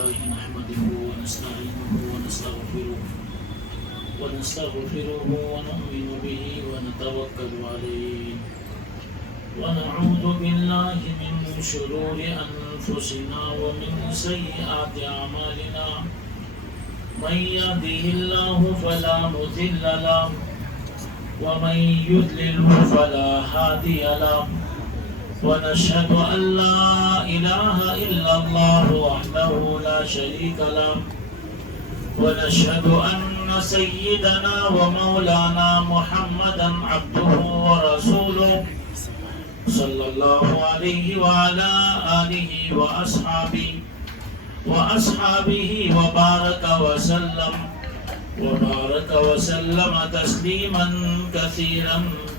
لله نحمده ونستعينه ونستغفره ونؤمن به ونتوكل عليه ونعوذ بالله من شرور أنفسنا ومن سيئات أعمالنا من يهده الله فلا مضل له ومن يضلل فلا هادي له ونشهد أن لا إله إلا الله وحده لا شريك له ونشهد أن سيدنا ومولانا محمدا عبده ورسوله صلى الله عليه وعلى آله وأصحابه وبارك وسلم تسليما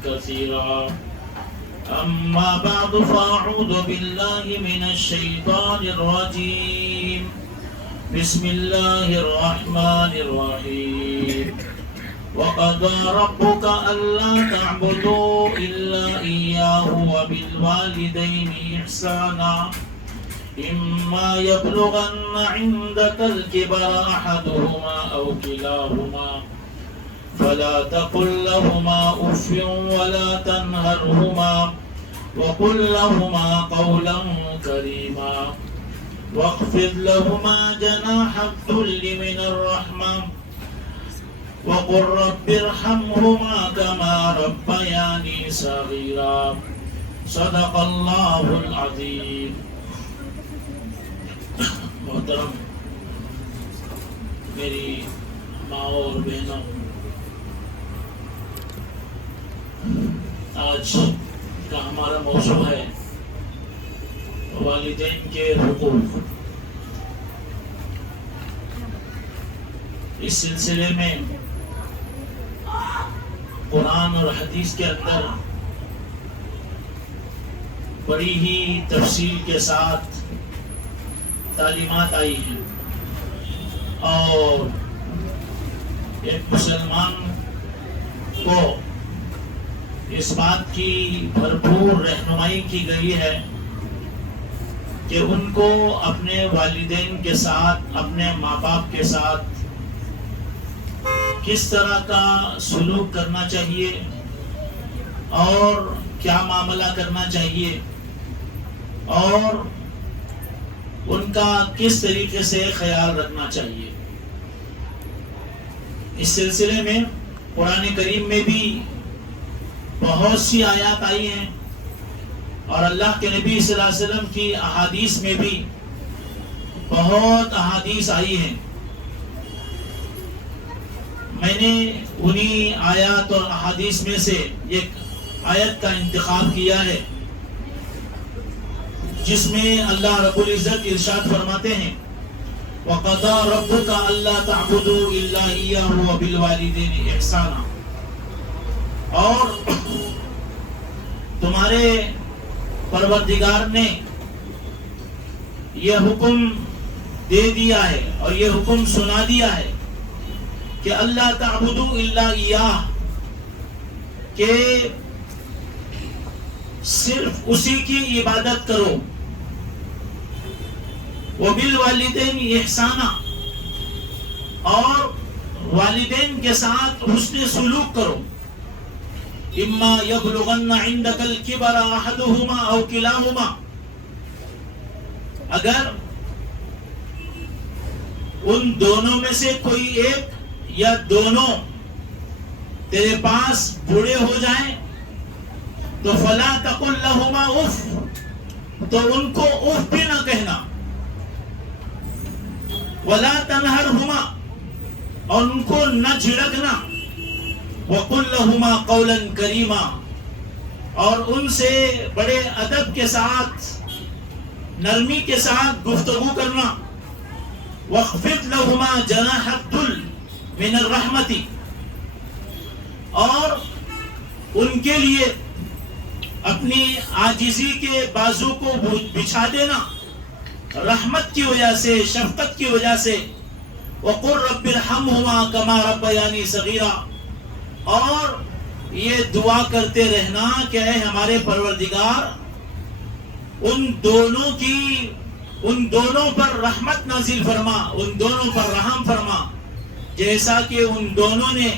كثيرا أما بعد فأعوذ بالله من الشيطان الرجيم بسم الله الرحمن الرحيم وقضى ربك ألا تعبدوا إلا إياه وبالوالدين إحسانا إما يبلغن عندك الكبر أحدهما أو كلاهما فلا تقل لهما أف ولا تنهرهما وقل لهما قولا كريما واخفض لهما جناح الذل من الرحمة وقل رب ارحمهما كما ربياني صغيرا صدق الله العظيم. محترم میری ماں اور بہنوں، آج کا ہمارا موضوع ہے والدین کے حقوق. اس سلسلے میں قرآن اور حدیث کے اندر بڑی ہی تفصیل کے ساتھ تعلیمات آئی ہیں اور ایک مسلمان کو اس بات کی بھرپور رہنمائی کی گئی ہے کہ ان کو اپنے والدین کے ساتھ، اپنے ماں باپ کے ساتھ کس طرح کا سلوک کرنا چاہیے اور کیا معاملہ کرنا چاہیے اور ان کا کس طریقے سے خیال رکھنا چاہیے. اس سلسلے میں قرآن کریم میں بھی بہت سی آیات آئی ہیں اور اللہ کے نبی صلی اللہ علیہ وسلم کی احادیث میں بھی بہت احادیث آئی ہیں. میں نے انہی آیات اور احادیث میں سے ایک آیت کا انتخاب کیا ہے جس میں اللہ رب العزت ارشاد فرماتے ہیں وَقَضَى رَبُّكَ أَلَّا تَعْبُدُوا إِلَّا إِيَّاهُ وَبِالْوَالِدَيْنِ إِحْسَانًا. اور تمہارے پروردگار نے یہ حکم دے دیا ہے اور یہ حکم سنا دیا ہے کہ اللہ تعبدوا الا ایاہ، کہ صرف اسی کی عبادت کرو. وبالوالدین احسانا، اور والدین کے ساتھ حسن سلوک کرو. اما یبلغن عندک الکبر احدہما او کلاہما، اگر ان دونوں میں سے کوئی ایک یا دونوں تیرے پاس بوڑھے ہو جائیں تو فلا تقل لہما اف، تو ان کو اف بھی نہ کہنا. ولا تنہرہما، اور ان کو نہ جھڑکنا. وقل لہما قولا کریما، اور ان سے بڑے ادب کے ساتھ، نرمی کے ساتھ گفتگو کرنا. واخفض لہما جناح الذل من الرحمت، اور ان کے لیے اپنی عاجزی کے بازو کو بچھا دینا رحمت کی وجہ سے، شفقت کی وجہ سے. وقل رب ارحمہما کما ربیانی صغیرا، اور یہ دعا کرتے رہنا کہ اے ہمارے پروردگار ان دونوں کی ان دونوں پر رحمت نازل فرما، ان دونوں پر رحم فرما، جیسا کہ ان دونوں نے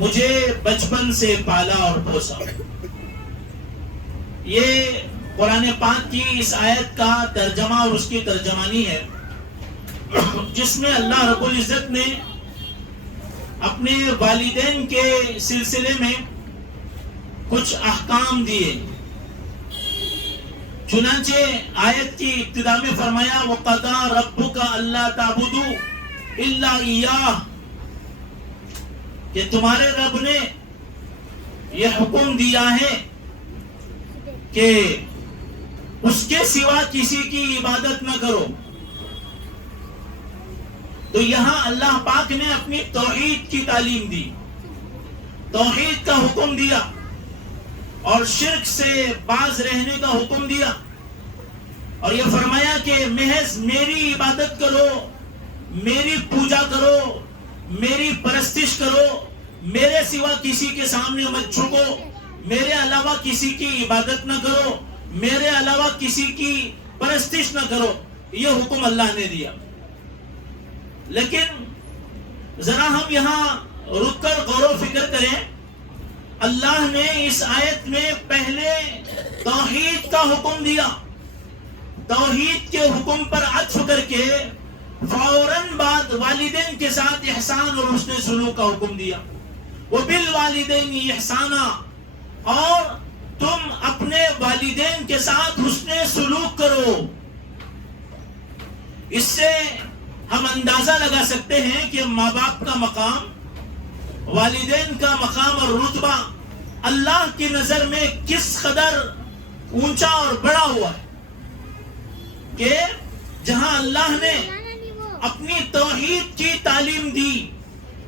مجھے بچپن سے پالا اور پوسا۔ یہ قرآن پاک کی اس آیت کا ترجمہ اور اس کی ترجمانی ہے، جس میں اللہ رب العزت نے اپنے والدین کے سلسلے میں کچھ احکام دیے۔ چنانچہ آیت کی ابتدا میں فرمایا وَقَضَىٰ رَبُّكَ أَلَّا تَعْبُدُوا إِلَّا إِيَّاهُ، کہ تمہارے رب نے یہ حکم دیا ہے کہ اس کے سوا کسی کی عبادت نہ کرو۔ تو یہاں اللہ پاک نے اپنی توحید کی تعلیم دی، توحید کا حکم دیا اور شرک سے باز رہنے کا حکم دیا، اور یہ فرمایا کہ محض میری عبادت کرو، میری پوجا کرو، میری پرستش کرو، میرے سوا کسی کے سامنے مت جھکو، میرے علاوہ کسی کی عبادت نہ کرو، میرے علاوہ کسی کی پرستش نہ کرو۔ یہ حکم اللہ نے دیا۔ لیکن ذرا ہم یہاں رک کر غور و فکر کریں، اللہ نے اس آیت میں پہلے توحید کا حکم دیا، توحید کے حکم پر عطف کر کے فوراً بعد والدین کے ساتھ احسان اور حسن سلوک کا حکم دیا۔ وَبِالْوَالِدَيْنِ إِحْسَانًا، اور تم اپنے والدین کے ساتھ حسن سلوک کرو۔ اس سے ہم اندازہ لگا سکتے ہیں کہ ماں باپ کا مقام، والدین کا مقام اور رتبہ اللہ کی نظر میں کس قدر اونچا اور بڑا ہوا ہے، کہ جہاں اللہ نے اپنی توحید کی تعلیم دی،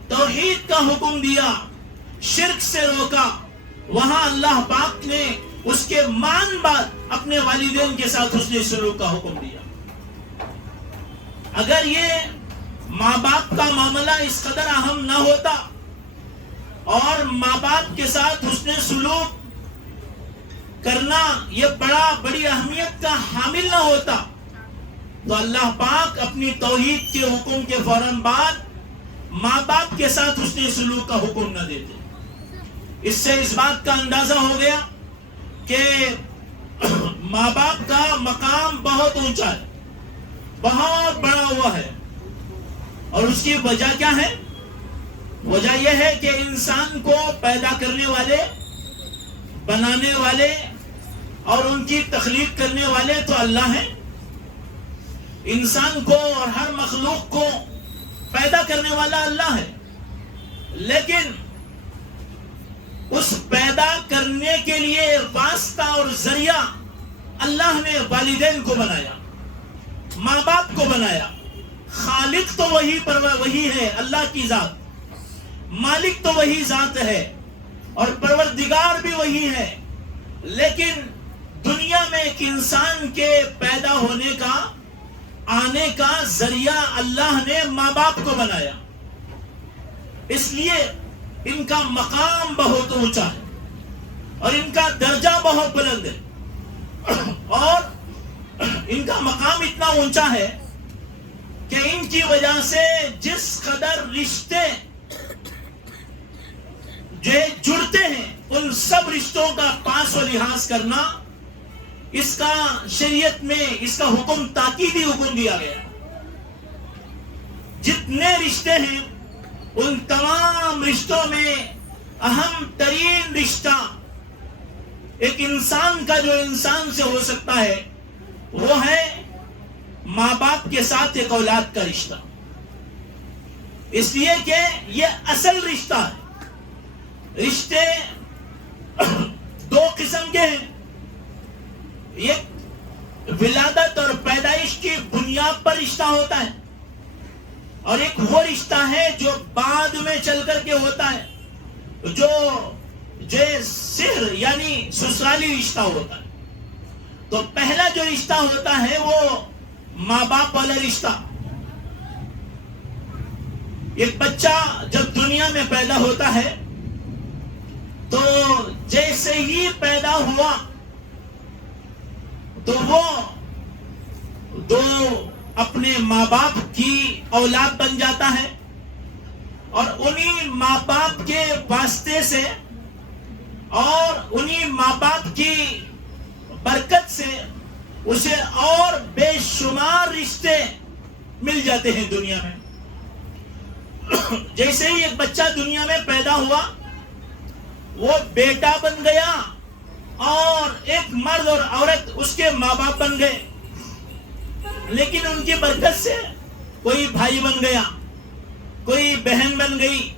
توحید کا حکم دیا، شرک سے روکا، وہاں اللہ پاک نے اس کے مان بعد اپنے والدین کے ساتھ حسن سلوک کا حکم دیا۔ اگر یہ ماں باپ کا معاملہ اس قدر اہم نہ ہوتا اور ماں باپ کے ساتھ حسن سلوک کرنا یہ بڑی اہمیت کا حامل نہ ہوتا، تو اللہ پاک اپنی توحید کے حکم کے فوراً بعد ماں باپ کے ساتھ حسن سلوک کا حکم نہ دیتے۔ اس سے اس بات کا اندازہ ہو گیا کہ ماں باپ کا مقام بہت اونچا ہے، بہت بڑا ہوا ہے، اور اس کی وجہ کیا ہے؟ وجہ یہ ہے کہ انسان کو پیدا کرنے والے، بنانے والے اور ان کی تخلیق کرنے والے تو اللہ ہیں۔ انسان کو اور ہر مخلوق کو پیدا کرنے والا اللہ ہے، لیکن اس پیدا کرنے کے لیے واسطہ اور ذریعہ اللہ نے والدین کو بنایا، ماں باپ کو بنایا۔ خالق تو وہی ہے، اللہ کی ذات، مالک تو وہی ذات ہے، اور پروردگار بھی وہی ہے، لیکن دنیا میں ایک انسان کے پیدا ہونے کا، آنے کا ذریعہ اللہ نے ماں باپ کو بنایا۔ اس لیے ان کا مقام بہت اونچا ہے اور ان کا درجہ بہت بلند ہے، اور ان کا مقام اتنا اونچا ہے کہ ان کی وجہ سے جس قدر رشتے جو جڑتے ہیں ان سب رشتوں کا پاس و لحاظ کرنا، اس کا شریعت میں اس کا حکم تاکیدی حکم دیا گیا۔ جتنے رشتے ہیں ان تمام رشتوں میں اہم ترین رشتہ ایک انسان کا جو انسان سے ہو سکتا ہے وہ ہے ماں باپ کے ساتھ ایک اولاد کا رشتہ، اس لیے کہ یہ اصل رشتہ ہے۔ رشتے دو قسم کے ہیں، ایک ولادت اور پیدائش کی بنیاد پر رشتہ ہوتا ہے، اور ایک وہ رشتہ ہے جو بعد میں چل کر کے ہوتا ہے، جو سحر یعنی سسرالی رشتہ ہوتا ہے۔ تو پہلا جو رشتہ ہوتا ہے وہ ماں باپ والا رشتہ۔ ایک بچہ جب دنیا میں پیدا ہوتا ہے تو جیسے ہی پیدا ہوا تو وہ دو اپنے ماں باپ کی اولاد بن جاتا ہے اور انہی ماں باپ کے واسطے سے اور انہی ماں باپ کی برکت سے اسے اور بے شمار رشتے مل جاتے ہیں دنیا میں. جیسے ہی ایک بچہ دنیا میں پیدا ہوا وہ بیٹا بن گیا اور ایک مرد اور عورت اس کے ماں باپ بن گئے. لیکن ان کی برکت سے کوئی بھائی بن گیا, کوئی بہن بن گئی,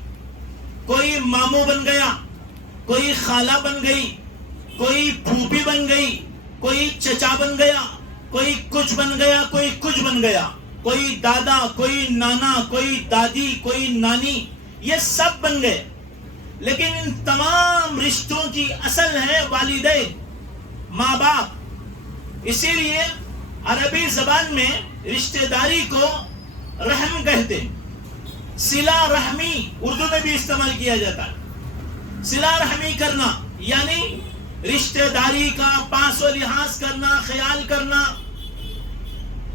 کوئی ماموں بن گیا, کوئی خالہ بن گئی, کوئی پھوپھی بن گئی, کوئی چچا بن گیا, کوئی کچھ بن گیا, کوئی کچھ بن گیا, کوئی دادا, کوئی نانا, کوئی دادی, کوئی نانی, یہ سب بن گئے. لیکن ان تمام رشتوں کی اصل ہے والدین, ماں باپ. اسی لیے عربی زبان میں رشتہ داری کو رحم کہتے, صلہ رحمی اردو میں بھی استعمال کیا جاتا ہے. صلہ رحمی کرنا یعنی رشتہ داری کا پاس و لحاظ کرنا, خیال کرنا.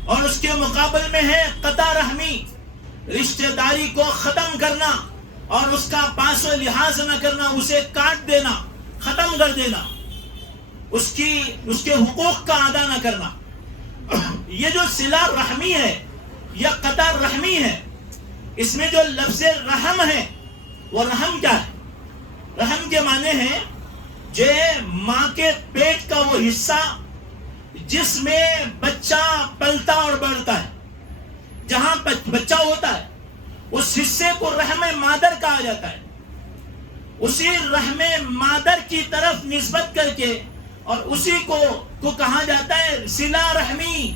اور اس کے مقابل میں ہے قطع رحمی, رشتہ داری کو ختم کرنا اور اس کا پاس و لحاظ نہ کرنا, اسے کاٹ دینا, ختم کر دینا, اس کے حقوق کا ادا نہ کرنا. یہ جو صلہ رحمی ہے یا قطع رحمی ہے, اس میں جو لفظ رحم ہے وہ رحم کیا ہے؟ رحم کے معنی ہے جو ماں کے پیٹ کا وہ حصہ جس میں بچہ پلتا اور بڑھتا ہے, جہاں بچہ ہوتا ہے اس حصے کو رحم مادر کہا جاتا ہے. اسی رحم مادر کی طرف نسبت کر کے اور اسی کو کہا جاتا ہے صلہ رحمی,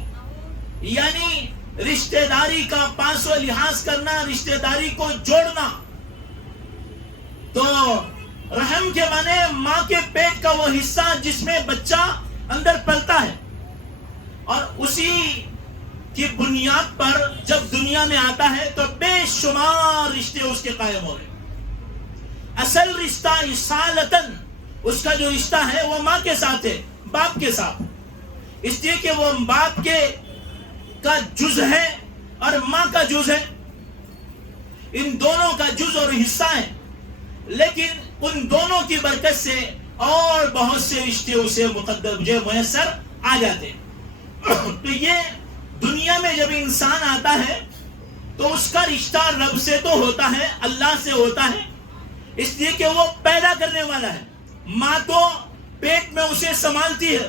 یعنی رشتہ داری کا پاس و لحاظ کرنا, رشتہ داری کو جوڑنا. تو رحم کے معنی ماں کے پیٹ کا وہ حصہ جس میں بچہ اندر پلتا ہے اور اسی کی بنیاد پر جب دنیا میں آتا ہے تو بے شمار رشتے اس کے قائم ہو رہے. اصل رشتہ اصالتاً اس کا جو رشتہ ہے وہ ماں کے ساتھ ہے, باپ کے ساتھ, اس لیے کہ وہ باپ کا جز ہے اور ماں کا جز ہے. ان دونوں کا جز اور حصہ ہے, لیکن ان دونوں کی برکت سے اور بہت سے رشتے اسے مقدر جو میسر آ جاتے. تو یہ دنیا میں جب انسان آتا ہے تو اس کا رشتہ رب سے تو ہوتا ہے, اللہ سے ہوتا ہے, اس لیے کہ وہ پیدا کرنے والا ہے. ماں تو پیٹ میں اسے سنبھالتی ہے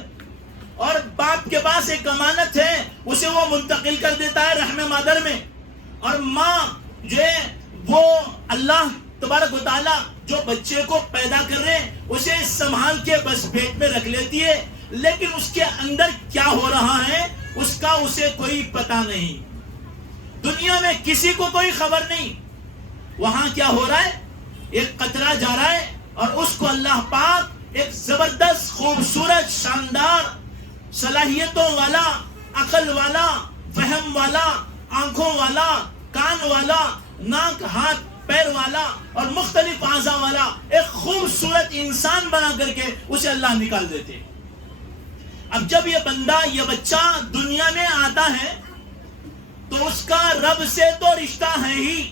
اور باپ کے پاس ایک امانت ہے, اسے وہ منتقل کر دیتا ہے رحم مادر میں. اور ماں جو ہے وہ اللہ تبارک و تعالیٰ جو بچے کو پیدا کر رہے ہیں اسے سنبھال کے بس پیٹ میں رکھ لیتی ہے, لیکن اس کے اندر کیا ہو رہا ہے اس کا اسے کوئی پتہ نہیں. دنیا میں کسی کو کوئی خبر نہیں وہاں کیا ہو رہا ہے. ایک قطرہ جا رہا ہے اور اس کو اللہ پاک ایک زبردست, خوبصورت, شاندار, صلاحیتوں والا, عقل والا, فہم والا, آنکھوں والا, کان والا, ناک, ہاتھ, پیر والا اور مختلف اعضاء والا ایک خوبصورت انسان بنا کر کے اسے اللہ نکال دیتے. اب جب یہ بندہ, یہ بچہ دنیا میں آتا ہے تو اس کا رب سے تو رشتہ ہے ہی,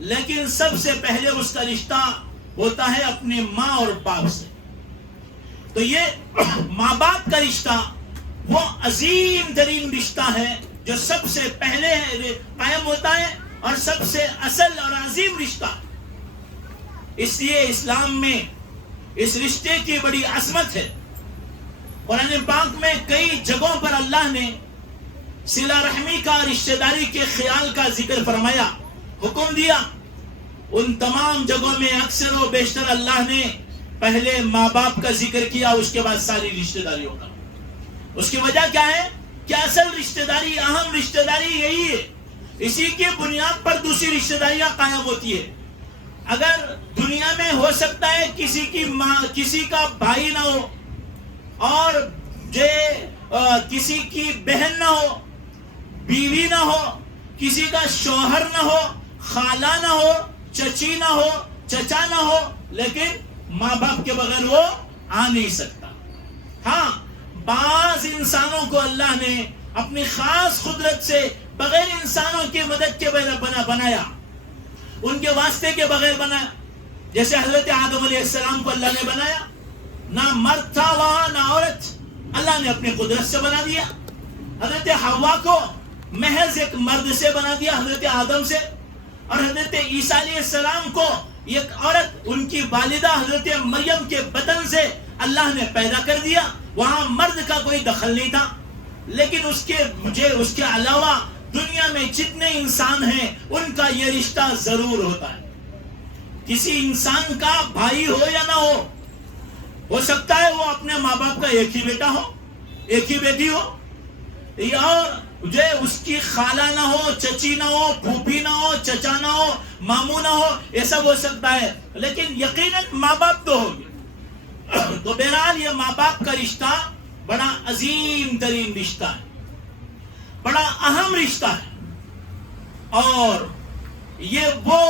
لیکن سب سے پہلے اس کا رشتہ ہوتا ہے اپنے ماں اور باپ سے. تو یہ ماں باپ کا رشتہ وہ عظیم ترین رشتہ ہے جو سب سے پہلے قائم ہوتا ہے اور سب سے اصل اور عظیم رشتہ. اس لیے اسلام میں اس رشتے کی بڑی عظمت ہے. قرآن پاک میں کئی جگہوں پر اللہ نے صلہ رحمی کا, رشتہ داری کے خیال کا ذکر فرمایا, حکم دیا. ان تمام جگہوں میں اکثر و بیشتر اللہ نے پہلے ماں باپ کا ذکر کیا, اس کے بعد ساری رشتہ داریوں کا. اس کی وجہ کیا ہے کہ اصل رشتہ داری, اہم رشتہ داری یہی ہے. اسی کے بنیاد پر دوسری رشتہ داریاں قائم ہوتی ہے. اگر دنیا میں ہو سکتا ہے کسی کی ماں, کسی کا بھائی نہ ہو اور کسی کی بہن نہ ہو, بیوی نہ ہو, کسی کا شوہر نہ ہو, خالہ نہ ہو, چچی نہ ہو, چچا نہ ہو, لیکن ماں باپ کے بغیر وہ آ نہیں سکتا. ہاں, بعض انسانوں کو اللہ نے اپنی خاص قدرت سے بغیر انسانوں کی مدد کے بنایا، ان کے واسطے کے بغیر بنایا. جیسے حضرت آدم علیہ السلام کو اللہ نے بنایا، نہ مرد تھا وہاں نہ عورت، اللہ نے اپنی قدرت سے بنا دیا. حضرت حوا کو محض ایک مرد سے بنا دیا، حضرت آدم سے. اور حضرت عیسیٰ علیہ السلام کو ایک عورت، ان کی والدہ حضرت مریم کے بدن سے اللہ نے پیدا کر دیا. وہاں مرد کا کوئی دخل نہیں تھا. لیکن اس کے علاوہ دنیا میں جتنے انسان ہیں ان کا یہ رشتہ ضرور ہوتا ہے. کسی انسان کا بھائی ہو یا نہ ہو سکتا ہے وہ اپنے ماں باپ کا ایک ہی بیٹا ہو، ایک ہی بیٹی ہو، اور جو اس کی خالہ نہ ہو، چچی نہ ہو، پھوپھی نہ ہو، چچا نہ ہو، ماموں نہ ہو، یہ سب ہو سکتا ہے. لیکن یقیناً ماں باپ تو ہوگے. تو بہرحال یہ ماں باپ کا رشتہ بڑا عظیم ترین رشتہ ہے، بڑا اہم رشتہ ہے. اور یہ وہ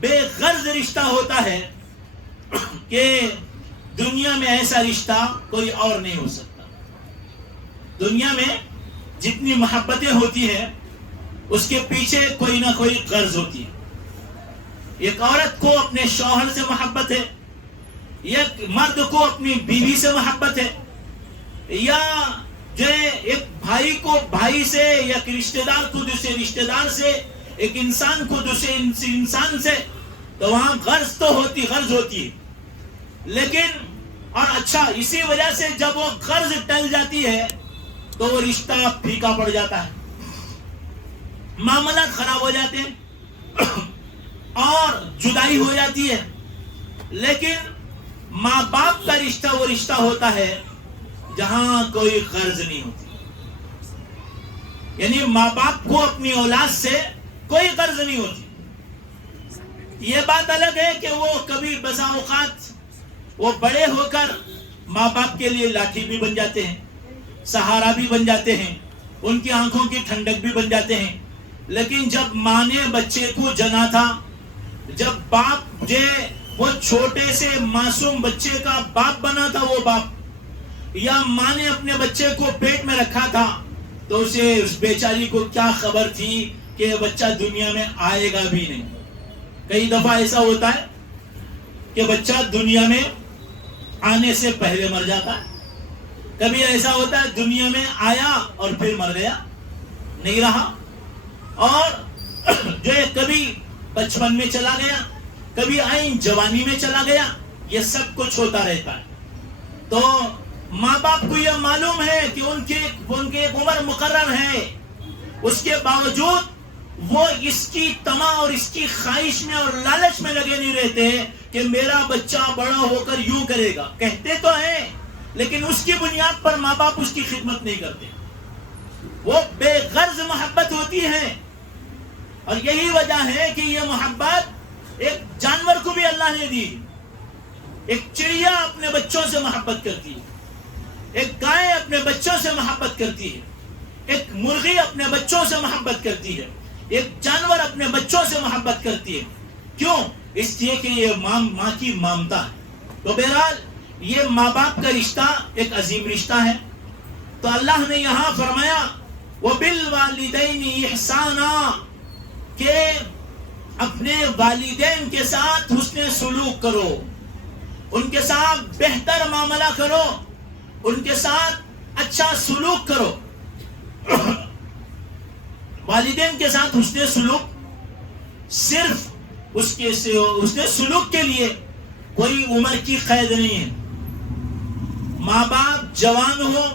بے غرض رشتہ ہوتا ہے کہ دنیا میں ایسا رشتہ کوئی اور نہیں ہو سکتا. دنیا میں جتنی محبتیں ہوتی ہیں اس کے پیچھے کوئی نہ کوئی غرض ہوتی ہے. ایک عورت کو اپنے شوہر سے محبت ہے، ایک مرد کو اپنی بیوی سے محبت ہے، یا جو ایک بھائی کو بھائی سے، یا ایک رشتہ دار کو دوسرے رشتہ دار سے، ایک انسان کو دوسرے انسان سے. تو وہاں غرض ہوتی ہے. لیکن اور اچھا، اسی وجہ سے جب وہ غرض ٹل جاتی ہے تو وہ رشتہ پھیکا پڑ جاتا ہے، معاملات خراب ہو جاتے ہیں اور جدائی ہو جاتی ہے. لیکن ماں باپ کا رشتہ وہ رشتہ ہوتا ہے جہاں کوئی غرض نہیں ہوتی. یعنی ماں باپ کو اپنی اولاد سے کوئی غرض نہیں ہوتی. یہ بات الگ ہے کہ وہ کبھی بسا اوقات وہ بڑے ہو کر ماں باپ کے لیے لاٹھی بھی بن جاتے ہیں، سہارا بھی بن جاتے ہیں، ان کی آنکھوں کی ٹھنڈک بھی بن جاتے ہیں. لیکن جب ماں نے بچے کو جنا تھا، جب باپ وہ چھوٹے سے معصوم بچے کا باپ بنا تھا، وہ باپ یا ماں نے اپنے بچے کو پیٹ میں رکھا تھا، تو اسے اس بیچاری کو کیا خبر تھی کہ یہ بچہ دنیا میں آئے گا بھی نہیں. کئی دفعہ ایسا ہوتا ہے کہ بچہ دنیا میں آنے سے پہلے مر جاتا ہے. کبھی ایسا ہوتا ہے دنیا میں آیا اور پھر مر گیا، نہیں رہا. اور جو کبھی بچپن میں چلا گیا، کبھی آئین جوانی میں چلا گیا. یہ سب کچھ ہوتا رہتا ہے. تو ماں باپ کو یہ معلوم ہے کہ ان کی ایک عمر مقرر ہے، اس کے باوجود وہ اس کی طمع اور اس کی خواہش میں اور لالچ میں لگے نہیں رہتے کہ میرا بچہ بڑا ہو کر یوں کرے گا. کہتے تو ہیں لیکن اس کی بنیاد پر ماں باپ اس کی خدمت نہیں کرتے. وہ بے غرض محبت ہوتی ہے. اور یہی وجہ ہے کہ یہ محبت ایک جانور کو بھی اللہ نے دی. ایک چڑیا اپنے بچوں سے محبت کرتی ہے، ایک گائے اپنے بچوں سے محبت کرتی ہے، ایک مرغی اپنے بچوں سے محبت کرتی ہے، ایک جانور اپنے بچوں سے محبت کرتی ہے. کیوں؟ اس لیے کہ یہ ماں کی ممتا ہے. تو بہرحال یہ ماں باپ کا رشتہ ایک عظیم رشتہ ہے. تو اللہ نے یہاں فرمایا وَبِالْوَالِدَيْنِ إِحْسَانًا، کہ اپنے والدین کے ساتھ حسن سلوک کرو، ان کے ساتھ بہتر معاملہ کرو، ان کے ساتھ اچھا سلوک کرو. والدین کے ساتھ حسن سلوک صرف اس نے سلوک کے لیے کوئی عمر کی قید نہیں ہے. ماں باپ جوان ہو،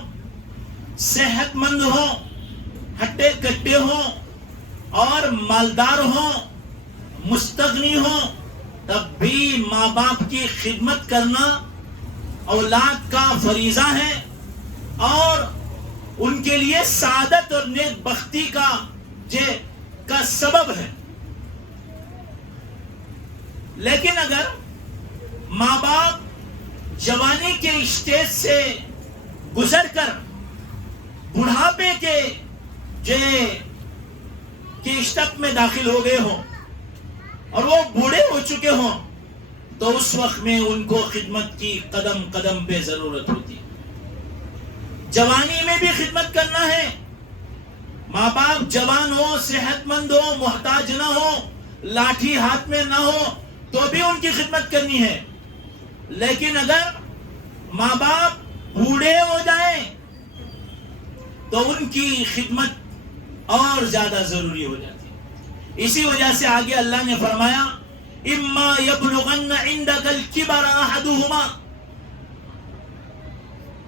صحت مند ہو، ہٹے کٹے ہو اور مالدار ہو، مستغنی ہو، تب بھی ماں باپ کی خدمت کرنا اولاد کا فریضہ ہے اور ان کے لیے سعادت اور نیک بختی کا سبب ہے. لیکن اگر ماں باپ جوانی کے اسٹیج سے گزر کر بڑھاپے کے اسٹیج میں داخل ہو گئے ہوں اور وہ بوڑھے ہو چکے ہوں، تو اس وقت میں ان کو خدمت کی قدم قدم پہ ضرورت ہوتی ہے. جوانی میں بھی خدمت کرنا ہے، ماں باپ جوان ہو، صحت مند ہو، محتاج نہ ہو، لاٹھی ہاتھ میں نہ ہو تو بھی ان کی خدمت کرنی ہے. لیکن اگر ماں باپ بوڑھے ہو جائیں تو ان کی خدمت اور زیادہ ضروری ہو جاتی ہے. اسی وجہ سے آگے اللہ نے فرمایا اما یبلغن عندک الکبر احدہما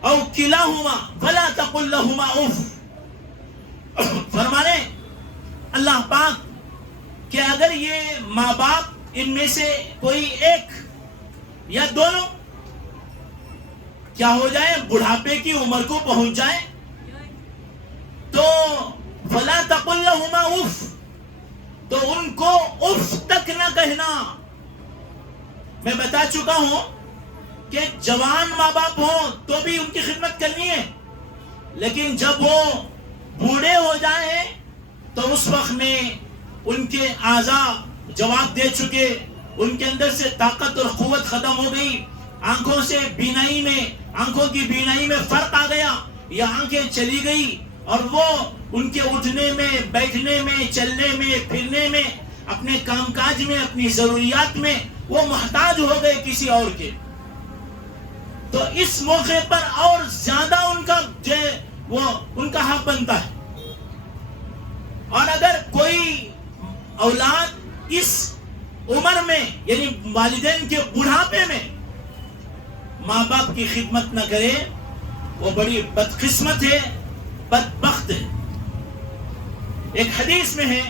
او کلاہما فلا تقل لہما اف. فرمانے اللہ پاک کہ اگر یہ ماں باپ ان میں سے کوئی ایک یا دونوں کیا ہو جائے، بڑھاپے کی عمر کو پہنچ جائے تو فلا تقل لہما اف، تو ان کو اف تک نہ کہنا. میں بتا چکا ہوں کہ جوان ماں باپ ہوں تو بھی ان کی خدمت کرنی ہے، لیکن جب وہ بوڑھے ہو جائیں تو اس وقت میں ان کے اعضاء جواب دے چکے، ان کے اندر سے طاقت اور قوت ختم ہو گئی، آنکھوں سے بینائی میں، آنکھوں کی بینائی میں فرق آ گیا یا آنکھیں چلی گئی، اور وہ ان کے اٹھنے میں، بیٹھنے میں، چلنے میں، پھرنے میں، اپنے کام کاج میں، اپنی ضروریات میں وہ محتاج ہو گئے کسی اور کے. تو اس موقع پر اور زیادہ ان کا حق بنتا ہے. اور اگر کوئی اولاد اس عمر میں یعنی والدین کے بڑھاپے میں ماں باپ کی خدمت نہ کرے وہ بڑی بدقسمت ہے، بدبخت ہے. ایک حدیث میں ہے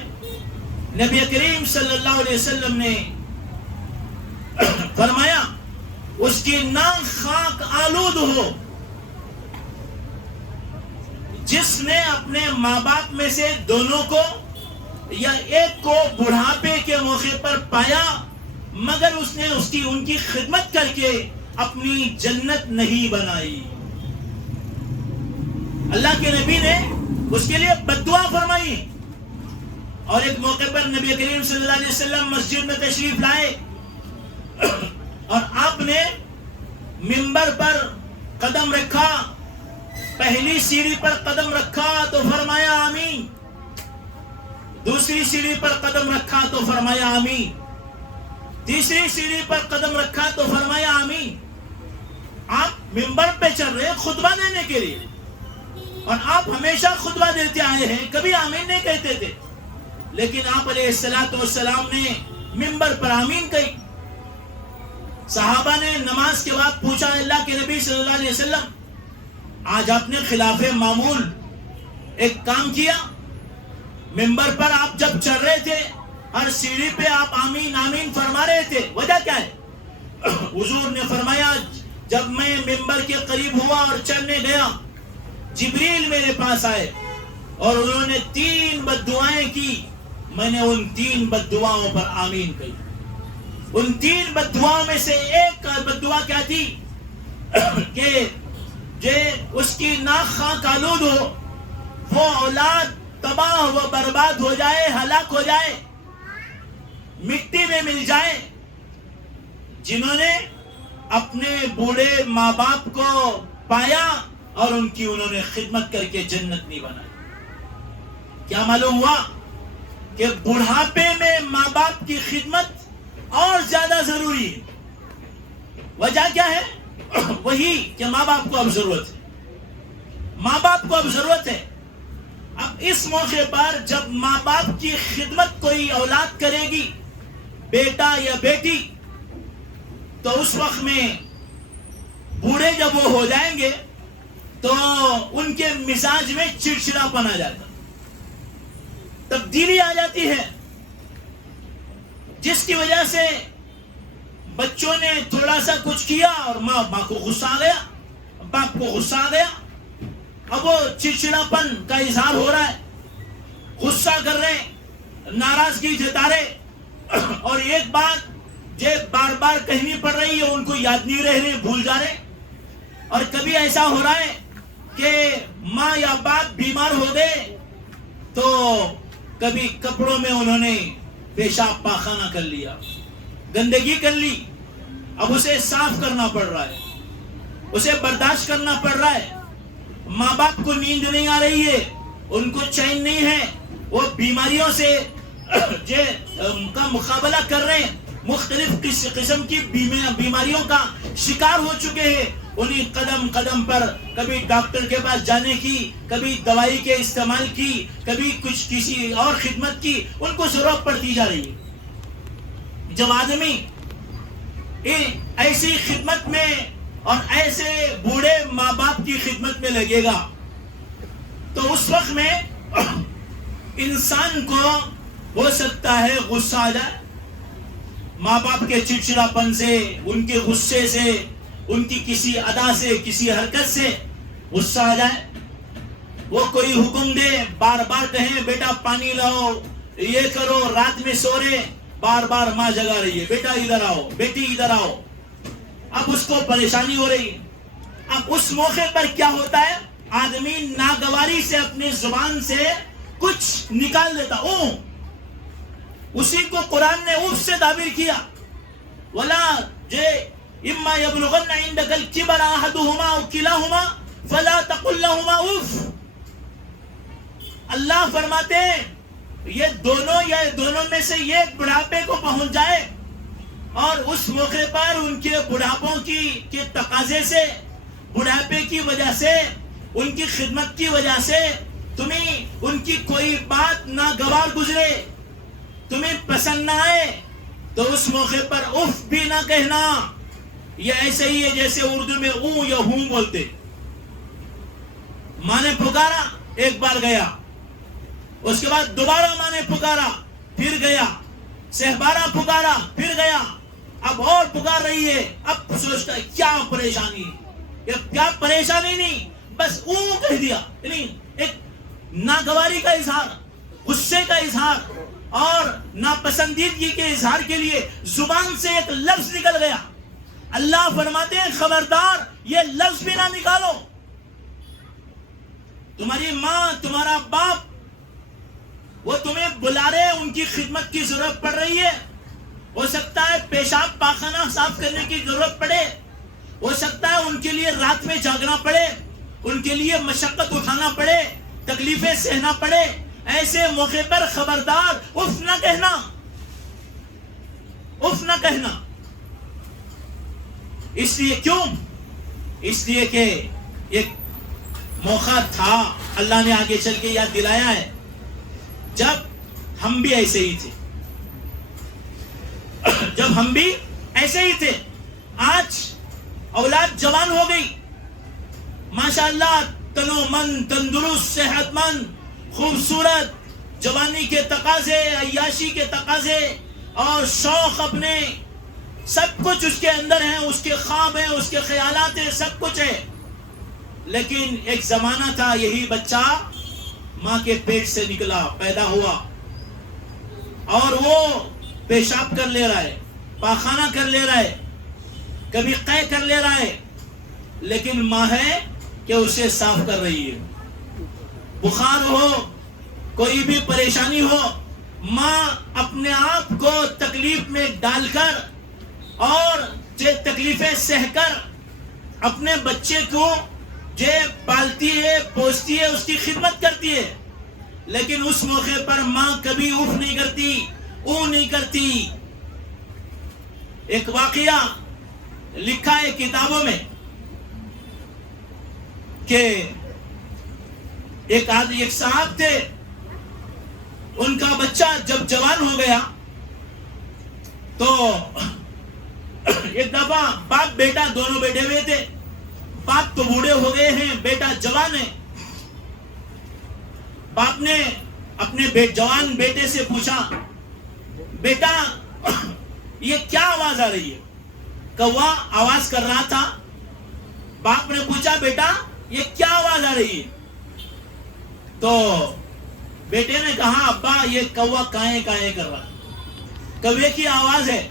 نبی کریم صلی اللہ علیہ وسلم نے فرمایا اس کی ناک خاک آلود ہو جس نے اپنے ماں باپ میں سے دونوں کو یا ایک کو بڑھاپے کے موقع پر پایا مگر اس نے ان کی خدمت کر کے اپنی جنت نہیں بنائی. اللہ کے نبی نے اس کے لیے بددعا فرمائی. اور ایک موقع پر نبی کریم صلی اللہ علیہ وسلم مسجد میں تشریف لائے اور آپ نے منبر پر قدم رکھا، پہلی سیڑھی پر قدم رکھا تو فرمایا آمین، دوسری سیڑھی پر قدم رکھا تو فرمایا آمین، تیسری سیڑھی پر قدم رکھا تو فرمایا آمین. آپ منبر پہ چل رہے خطبہ دینے کے لیے اور آپ ہمیشہ خطبہ دیتے آئے ہیں، کبھی آمین نہیں کہتے تھے، لیکن آپ علیہ السلام نے منبر پر آمین کہی. صحابہ نے نماز کے بعد پوچھا اللہ کے نبی صلی اللہ علیہ وسلم آج آپ نے خلاف معمول ایک کام کیا، منبر پر آپ جب چڑھ رہے تھے ہر سیڑھی پہ آپ آمین آمین فرما رہے تھے، وجہ کیا ہے؟ حضور نے فرمایا جب میں منبر کے قریب ہوا اور چڑھنے گیا جبریل میرے پاس آئے اور انہوں نے 3 بددعائیں کی، میں نے ان 3 بددعاؤں پر آمین کہی. ان 3 بددعاؤں میں سے ایک بددعا کیا تھی کہ اس کی ناک خاک آلود ہو، وہ اولاد تباہ و برباد ہو جائے، ہلاک ہو جائے، مٹی میں مل جائے، جنہوں نے اپنے بوڑھے ماں باپ کو پایا اور انہوں نے خدمت کر کے جنت نہیں بنائی. کیا معلوم ہوا کہ بڑھاپے میں ماں باپ کی خدمت اور زیادہ ضروری ہے. وجہ کیا ہے؟ وہی کہ ماں باپ کو اب ضرورت ہے، ماں باپ کو اب ضرورت ہے. اب اس موقع پر جب ماں باپ کی خدمت کوئی اولاد کرے گی، بیٹا یا بیٹی، تو اس وقت میں بوڑھے جب وہ ہو جائیں گے تو ان کے مزاج میں چڑچڑا پن آ جاتا، تبدیلی آ جاتی ہے، جس کی وجہ سے بچوں نے تھوڑا سا کچھ کیا اور ماں کو غصہ آ گیا، باپ کو غصہ آ گیا، اب وہ چڑچڑا پن کا اظہار ہو رہا ہے، غصہ کر رہے ہیں، ناراضگی جتا رہے، اور ایک بات جو بار بار کہنی پڑ رہی ہے ان کو یاد نہیں رہ رہے، بھول جا رہے. اور کبھی ایسا ہو رہا ہے کہ ماں یا باپ بیمار ہو گئے تو کبھی کپڑوں میں انہوں نے پیشاب پاخانہ کر لیا، گندگی کر لی، اب اسے صاف کرنا پڑ رہا ہے، اسے برداشت کرنا پڑ رہا ہے. ماں باپ کو نیند نہیں آ رہی ہے، ان کو چین نہیں ہے, وہ بیماریوں سے کا مقابلہ کر رہے ہیں, مختلف قسم کی بیماریوں کا شکار ہو چکے ہیں. انہیں قدم قدم پر کبھی ڈاکٹر کے پاس جانے کی, کبھی دوائی کے استعمال کی, کبھی کچھ کسی اور خدمت کی ان کو ضرورت پڑتی جا رہی ہے. جب آدمی ایسی خدمت میں اور ایسے بوڑھے ماں باپ کی خدمت میں لگے گا تو اس وقت میں انسان کو ہو سکتا ہے غصہ آ جائے, ماں باپ کے چڑچڑاپن سے, ان کے غصے سے, ان کی کسی ادا سے, کسی حرکت سے غصہ آ جائے. وہ کوئی حکم دے, بار بار کہیں بیٹا پانی لاؤ, یہ کرو, رات میں سو رہے, بار بار ماں جگا رہی ہے, بیٹا ادھر آؤ, بیٹی ادھر آؤ. اب اس کو پریشانی ہو رہی. اب اس موقع پر کیا ہوتا ہے, آدمی ناگواری سے اپنی زبان سے کچھ نکال دیتا. اسی کو قرآن نے اف سے تعبیر کیا, ولا اما یبلغن عندک الکبر احدهما او کلاهما فلا تقل لهما اف. اللہ فرماتے ہیں یہ دونوں یا دونوں میں سے ایک بڑھاپے کو پہنچ جائے اور اس موقع پر ان کے بڑھاپوں کے تقاضے سے, بڑھاپے کی وجہ سے, ان کی خدمت کی وجہ سے تمہیں ان کی کوئی بات ناگوار گزرے, تمہیں پسند نہ آئے, تو اس موقع پر اف بھی نہ کہنا. یہ ایسے ہی ہے جیسے اردو میں اوں یا ہوں بولتے. ماں نے پکارا, ایک بار گیا, اس کے بعد دوبارہ ماں نے پکارا, پھر گیا, سہبارہ پکارا, پھر گیا, اب اور پکار رہی ہے. اب سوچتا ہے کیا پریشانی, یہ کیا پریشانی نہیں, بس اوں کہہ دیا. یعنی ایک ناگواری کا اظہار, غصے کا اظہار اور ناپسندیدگی کے اظہار کے لیے زبان سے ایک لفظ نکل گیا. اللہ فرماتے ہیں خبردار یہ لفظ بھی نہ نکالو. تمہاری ماں, تمہارا باپ وہ تمہیں بلا رہے, ان کی خدمت کی ضرورت پڑ رہی ہے. ہو سکتا ہے پیشاب پاخانہ صاف کرنے کی ضرورت پڑے, ہو سکتا ہے ان کے لیے رات میں جاگنا پڑے, ان کے لیے مشقت اٹھانا پڑے, تکلیفیں سہنا پڑے. ایسے موقع پر خبردار اف نہ کہنا, اف نہ کہنا. اس لیے کیوں, اس لیے کہ ایک موقع تھا, اللہ نے آگے چل کے یاد دلایا ہے, جب ہم بھی ایسے ہی تھے, جب ہم بھی ایسے ہی تھے. آج اولاد جوان ہو گئی, ماشاءاللہ تنو من, تندرست, صحت مند, خوبصورت, جوانی کے تقاضے, عیاشی کے تقاضے اور شوق اپنے سب کچھ اس کے اندر ہیں, اس کے خواب ہیں, اس کے خیالات ہیں, سب کچھ ہے. لیکن ایک زمانہ تھا یہی بچہ ماں کے پیٹ سے نکلا, پیدا ہوا اور وہ پیشاب کر لے رہا ہے, پاخانہ کر لے رہا ہے, کبھی قے کر لے رہا ہے, لیکن ماں ہے کہ اسے صاف کر رہی ہے. بخار ہو, کوئی بھی پریشانی ہو, ماں اپنے آپ کو تکلیف میں ڈال کر اور تکلیفیں سہ کر اپنے بچے کو پالتی ہے, پوستی ہے, اس کی خدمت کرتی ہے. لیکن اس موقع پر ماں کبھی اف نہیں کرتی, او نہیں کرتی. ایک واقعہ لکھا ہے کتابوں میں کہ ایک صاحب تھے, ان کا بچہ جب جوان ہو گیا تو ایک دفعہ باپ بیٹا دونوں بیٹھے ہوئے تھے. باپ تو بوڑھے ہو گئے ہیں, بیٹا جوان ہے. باپ نے اپنے جوان بیٹے سے پوچھا, بیٹا یہ کیا آواز آ رہی ہے؟ کوا آواز کر رہا تھا. باپ نے پوچھا بیٹا یہ کیا آواز آ رہی ہے؟ تو بیٹے نے کہا ابا یہ کوا کائیں کائیں کر رہا ہے, کوے کی آواز ہے.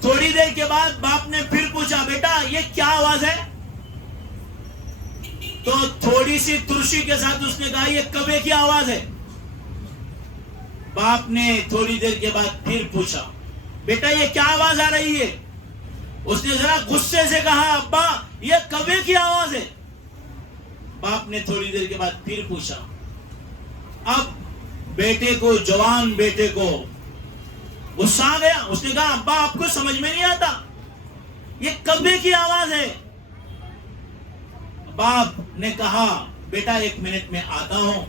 تھوڑی دیر کے بعد باپ نے پھر پوچھا بیٹا یہ کیا آواز ہے؟ تو تھوڑی سی ترشی کے ساتھ اس نے کہا یہ کوے کی آواز ہے. باپ نے تھوڑی دیر کے بعد پھر پوچھا بیٹا یہ کیا آواز آ رہی ہے؟ اس نے ذرا غصے سے کہا ابا یہ کوے کی آواز ہے. باپ نے تھوڑی دیر کے بعد پھر پوچھا. اب بیٹے کو, جوان بیٹے کو غصہ آ گیا. اس نے کہا ابا آپ کو سمجھ میں نہیں آتا, یہ کبے کی آواز ہے. باپ نے کہا بیٹا 1 منٹ میں آتا ہوں.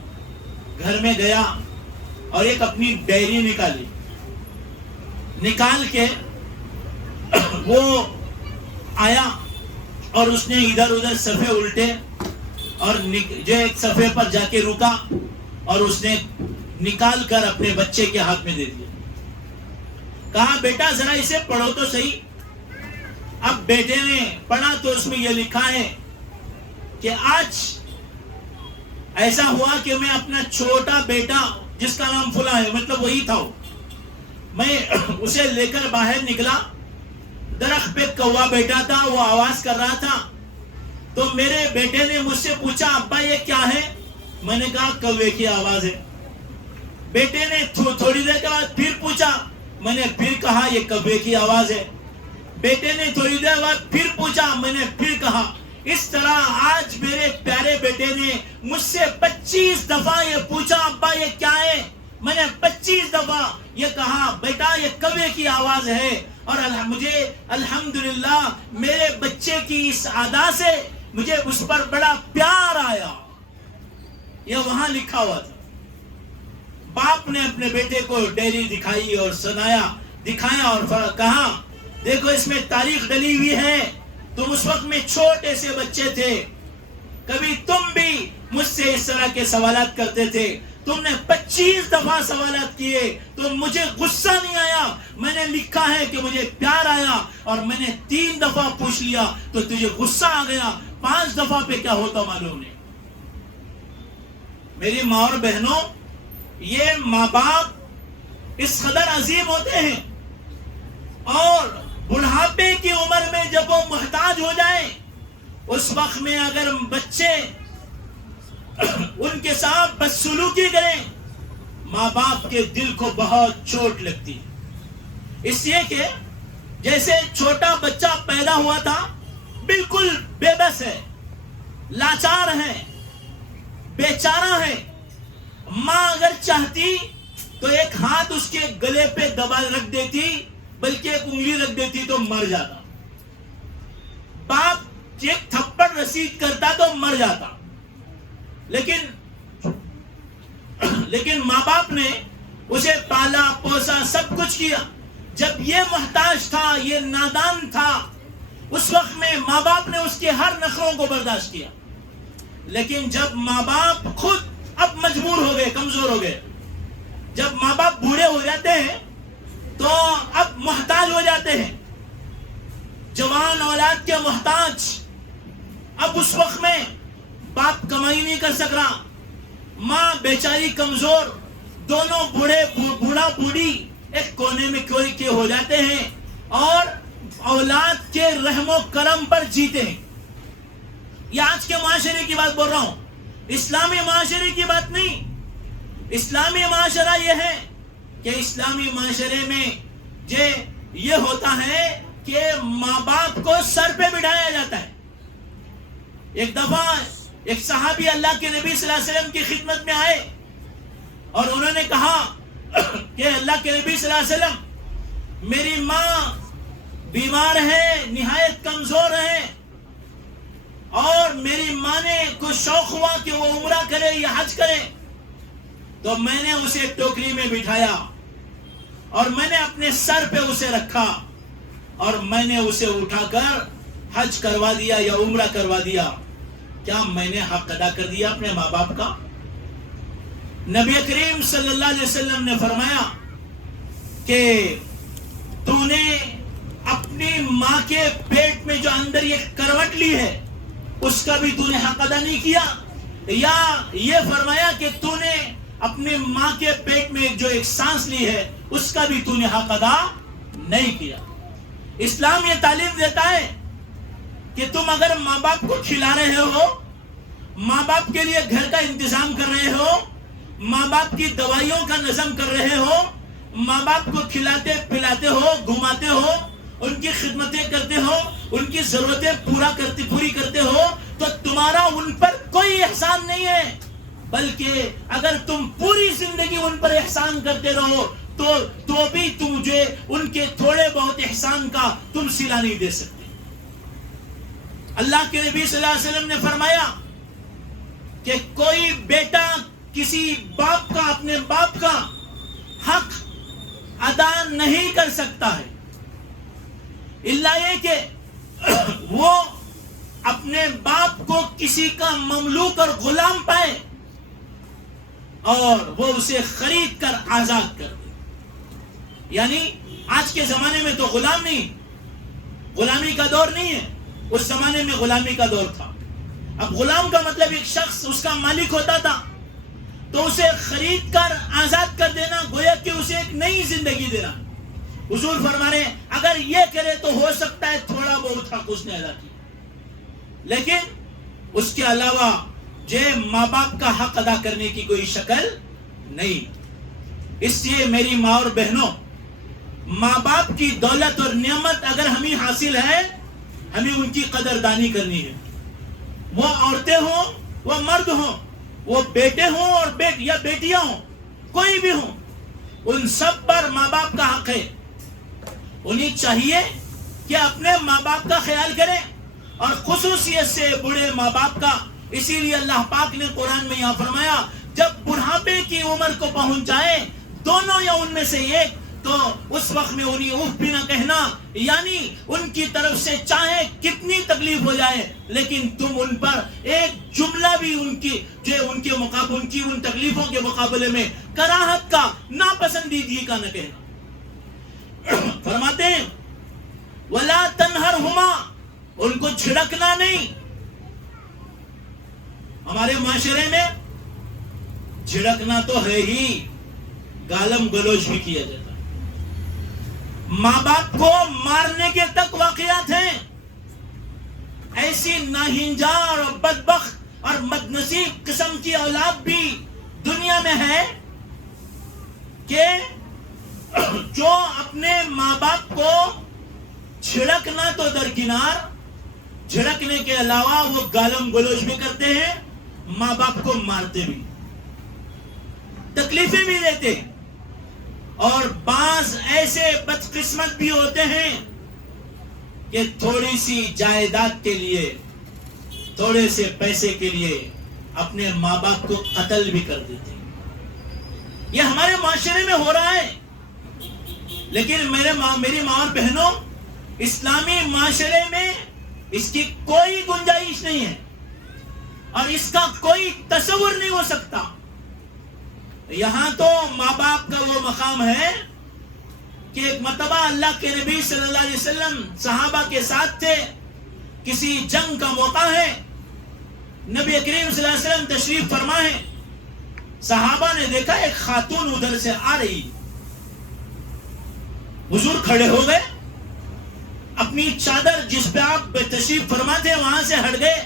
گھر میں گیا اور ایک اپنی ڈائری نکالی. نکال کے وہ آیا اور اس نے ادھر ادھر صفحے الٹے اور جو ایک صفحے پر جا کے رکا اور اس نے نکال کر اپنے بچے کے ہاتھ میں دے دیا. کہا بیٹا ذرا اسے پڑھو تو صحیح. اب بیٹے نے پڑھا تو اس میں یہ لکھا ہے کہ آج ایسا ہوا کہ میں اپنا چھوٹا بیٹا جس کا نام فلاں ہے, مطلب وہی تھا, میں اسے لے کر باہر نکلا. درخت پہ کوا بیٹھا تھا, وہ آواز کر رہا تھا. تو میرے بیٹے نے مجھ سے پوچھا ابا یہ کیا ہے؟ میں نے کہا کوے کی آواز ہے. بیٹے نے تھوڑی دیر کے بعد پھر پوچھا. میں نے پھر کہا یہ کوے کی آواز ہے. بیٹے نے تھوڑی دیر بعد پھر پوچھا. میں نے پھر کہا. اس طرح آج میرے پیارے بیٹے نے مجھ سے 25 دفعہ یہ پوچھا ابا یہ کیا ہے؟ میں نے 25 دفعہ یہ کہا بیٹا یہ کوے کی آواز ہے. اور مجھے الحمدللہ میرے بچے کی اس ادا سے مجھے اس پر بڑا پیار آیا. یہ وہاں لکھا ہوا تھا. باپ نے اپنے بیٹے کو ڈائری دکھائی اور دکھایا اور کہا دیکھو اس میں تاریخ ڈلی ہوئی ہے. تم اس وقت میں چھوٹے سے بچے تھے, کبھی تم بھی مجھ سے اس طرح کے سوالات کرتے تھے. تم نے 25 دفعہ سوالات کیے تو مجھے غصہ نہیں آیا. میں نے لکھا ہے کہ مجھے پیار آیا اور میں نے 3 دفعہ پوچھ لیا تو تجھے غصہ آ گیا. 5 دفعہ پہ کیا ہوتا معلوم نہیں. میری ماں اور بہنوں, یہ ماں باپ اس قدر عظیم ہوتے ہیں اور بڑھاپے کی عمر میں جب وہ محتاج ہو جائیں اس وقت میں اگر بچے ان کے ساتھ بدسلوکی کریں ماں باپ کے دل کو بہت چوٹ لگتی ہے. اس لیے کہ جیسے چھوٹا بچہ پیدا ہوا تھا بالکل بے بس ہے, لاچار ہے, بیچارہ ہے. ماں اگر چاہتی تو ایک ہاتھ اس کے گلے پہ دبا رکھ دیتی, بلکہ ایک انگلی رکھ دیتی تو مر جاتا. باپ ایک تھپڑ رسید کرتا تو مر جاتا. لیکن ماں باپ نے اسے پالا پوسا سب کچھ کیا. جب یہ محتاج تھا, یہ نادان تھا, اس وقت میں ماں باپ نے اس کے ہر نخروں کو برداشت کیا. لیکن جب ماں باپ خود اب مجبور ہو گئے, کمزور ہو گئے, جب ماں باپ بوڑھے ہو جاتے ہیں تو اب محتاج ہو جاتے ہیں, جوان اولاد کے محتاج. اب اس وقت میں باپ کمائی نہیں کر سک رہا, ماں بیچاری کمزور, دونوں بوڑھا بوڑھی ایک کونے میں کوئی ہو جاتے ہیں اور اولاد کے رحم و کرم پر جیتے ہیں. یہ آج کے معاشرے کی بات بول رہا ہوں, اسلامی معاشرے کی بات نہیں. اسلامی معاشرہ یہ ہے کہ اسلامی معاشرے میں یہ ہوتا ہے کہ ماں باپ کو سر پہ بٹھایا جاتا ہے. ایک دفعہ ایک صحابی اللہ کے نبی صلی اللہ علیہ وسلم کی خدمت میں آئے اور انہوں نے کہا کہ اللہ کے نبی صلی اللہ علیہ وسلم میری ماں بیمار ہے, نہایت کمزور ہے, اور میری ماں نے کو شوق ہوا کہ وہ عمرہ کرے یا حج کرے. تو میں نے اسے ٹوکری میں بٹھایا اور میں نے اپنے سر پہ اسے رکھا اور میں نے اسے اٹھا کر حج کروا دیا یا عمرہ کروا دیا. کیا میں نے حق ادا کر دیا اپنے ماں باپ کا؟ نبی کریم صلی اللہ علیہ وسلم نے فرمایا کہ تو نے اپنی ماں کے پیٹ میں جو اندر یہ کروٹ لی ہے اس کا بھی تو نے حق ادا نہیں کیا. یا یہ فرمایا کہ تو نے اپنی ماں کے پیٹ میں جو ایک سانس لی ہے اس کا بھی تو نے حق ادا نہیں کیا. اسلام یہ تعلیم دیتا ہے کہ تم اگر ماں باپ کو کھلا رہے ہو, ماں باپ کے لیے گھر کا انتظام کر رہے ہو, ماں باپ کی دوائیوں کا نظم کر رہے ہو, ماں باپ کو کھلاتے پلاتے ہو, گھماتے ہو, ان کی خدمتیں کرتے ہو, ان کی ضرورتیں پوری کرتے ہو, تو تمہارا ان پر کوئی احسان نہیں ہے، بلکہ اگر تم پوری زندگی ان پر احسان کرتے رہو تو بھی تمہیں ان کے تھوڑے بہت احسان کا تم صلہ نہیں دے سکتے۔ اللہ کے نبی صلی اللہ علیہ وسلم نے فرمایا کہ کوئی بیٹا کسی باپ کا، اپنے باپ کا حق ادا نہیں کر سکتا ہے الا یہ کہ وہ اپنے باپ کو کسی کا مملوک اور غلام پائے اور وہ اسے خرید کر آزاد کر دے۔ یعنی آج کے زمانے میں تو غلام نہیں، غلامی کا دور نہیں ہے، اس زمانے میں غلامی کا دور تھا۔ اب غلام کا مطلب ایک شخص اس کا مالک ہوتا تھا تو اسے خرید کر آزاد کر دینا، گویا کہ اسے ایک نئی زندگی دینا۔ حضور فرما رہے ہیں اگر یہ کرے تو ہو سکتا ہے تھوڑا بہت حق اس نے ادا کیا، لیکن اس کے علاوہ ماں باپ کا حق ادا کرنے کی کوئی شکل نہیں۔ اس لیے میری ماں اور بہنوں، ماں باپ کی دولت اور نعمت اگر ہمیں حاصل ہے، ہمیں ان کی قدردانی کرنی ہے۔ وہ عورتیں ہوں، وہ مرد ہوں، وہ بیٹے ہوں اور یا بیٹیاں ہوں، کوئی بھی ہوں، ان سب پر ماں باپ کا حق ہے۔ انہیں چاہیے کہ اپنے ماں باپ کا خیال کریں، اور خصوصیت سے بوڑھے ماں باپ کا۔ اسی لیے اللہ پاک نے قرآن میں یہاں فرمایا جب بڑھاپے کی عمر کو پہنچ جائے دونوں یا ان میں سے ایک، تو اس وقت میں انہیں اف بھی نہ کہنا، یعنی ان کی طرف سے چاہے کتنی تکلیف ہو جائے لیکن تم ان پر ایک جملہ بھی ان کی ان تکلیفوں کے مقابلے میں کراہت کا، ناپسندیدگی کا نہ کہنا۔ فرماتے ہیں وَلَا تَنْهَرْهُمَا، ان کو جھڑکنا نہیں۔ ہمارے معاشرے میں جھڑکنا تو ہے ہی، گالم گلوچ بھی کیا جاتا ہے، ماں باپ کو مارنے کے تک واقعات ہیں۔ ایسی ناہنجار اور بدبخت اور بدنصیب قسم کی اولاد بھی دنیا میں ہے کہ جو اپنے ماں باپ کو جھڑکنا تو درکنار، جھڑکنے کے علاوہ وہ گالم گلوچ بھی کرتے ہیں، ماں باپ کو مارتے بھی، تکلیفیں بھی دیتے ہیں۔ اور بعض ایسے بدقسمت بھی ہوتے ہیں کہ تھوڑی سی جائیداد کے لیے، تھوڑے سے پیسے کے لیے اپنے ماں باپ کو قتل بھی کر دیتے ہیں۔ یہ ہمارے معاشرے میں ہو رہا ہے، لیکن میری ماں اور بہنوں، اسلامی معاشرے میں اس کی کوئی گنجائش نہیں ہے اور اس کا کوئی تصور نہیں ہو سکتا۔ یہاں تو ماں باپ کا وہ مقام ہے کہ ایک مرتبہ اللہ کے نبی صلی اللہ علیہ وسلم صحابہ کے ساتھ تھے، کسی جنگ کا موقع ہے، نبی کریم صلی اللہ علیہ وسلم تشریف فرما ہے، صحابہ نے دیکھا ایک خاتون ادھر سے آ رہی، حضور کھڑے ہو گئے، اپنی چادر جس پہ آپ تشریف فرما تھے وہاں سے ہٹ گئے،